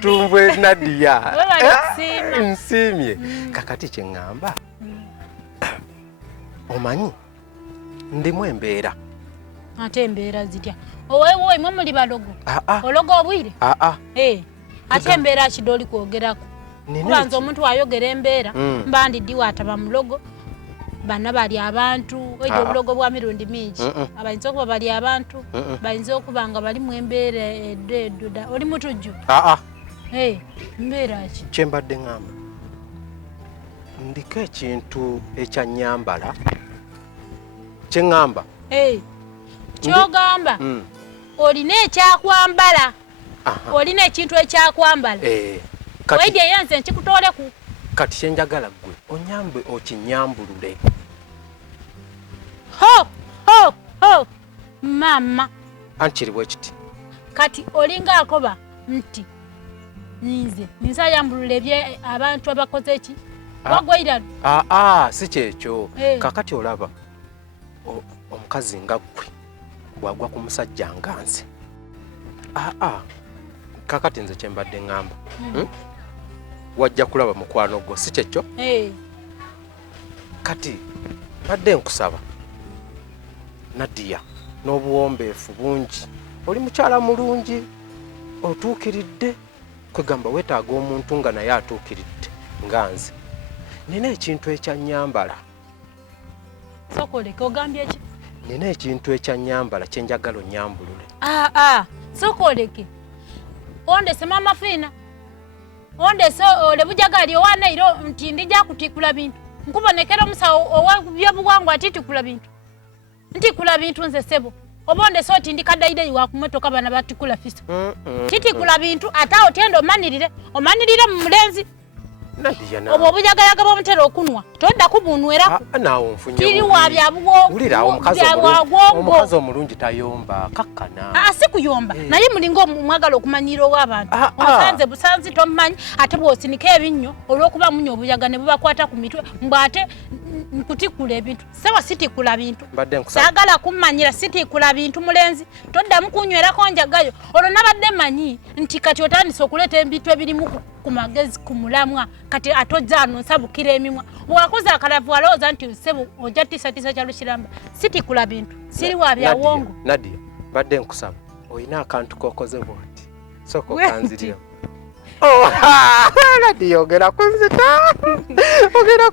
Tumbwe Nadia. Nsimye. Kakati kye ngamba. Omanyi ndimu embeera. Ate embeera zitya. Owewo imwe muli balogo. Ologo obwire? Ate embeera kidoli kwogerako. Kubanza omuntu ayogera embeera mbandi diwa ataba mulogo. Bana bali abantu oyo obulogo bwa mirundi mingi abayinza okuba bali abantu bayinza okubanga bali mu embeera edda oli mutujju mbeera ki kyembadde ngamba ndiko ekintu ekya nyambala kye ngamba kyogamba olina ekyakwambala olina ekintu ekyakwambala waidi eyanze nkikutoleku kati kyenjagala ggwe onyambe okinyambulule. Ho mama ankiri bwe kiti kati olinga akoba nti ninza yambulule bye abantu abakoze eki wagwaira si kyekyo kakati olaba omukazi nga ggwe bwagwa ku musajja nga nze kakati nze kyembadde ngamba wajja kulaba mukwano gwo si kyekyo kati badde nkusaba Nadia n'obuwombeefu bungi oli mukyala mulungi otuukiridde kwegamba weetaaga omuntu nga naye atuukiridde nga nze nina ekintu ekya nyambala sokoleke ogambye eki nina ekintu ekya nyambala kyenjagala onyambulule sokoleke ondese mama fina ondese ole bujagali owaneiro nti ndija kutikula bintu nkubonekera omusawo owabyobuwangwa atitikula bintu ntikula bintu nze sebo obonde soti ndikadaide wa kumotoka bana batikula fiso titikula bintu ata otendo omanirire mu mulenzi obo bujagala gabo mutero okunwa todda kubunwera nawo nfunye kiri wabya buwo ulira omukazi omulungi tayomba kakkana sikuyomba naye mulingo mwagala okumanyira owabantu osanze busanzi tomanyi ate bwosinika ebinnyo olwokuba munyo obuyagane bubakwata ku mitwe mbate nkutikula ebintu sewa sitikula bintu sagala kumanyira sitikula bintu mulenzi todda mukunywera konjagayo olwo nabadde manyi nti kati otandise okuleta ebintu ebirimu ku magezi ku mulamwa kati atojjano nsabukira emimwa bwakoza akalavu alooza nti sebo ojja tisatisa kya Lushiramba sitikula bintu siri wabya wongo Nadia badde nkusaba oyina akantu kokoze bwoti soko kanzirira Nadia ogera kunzita ogera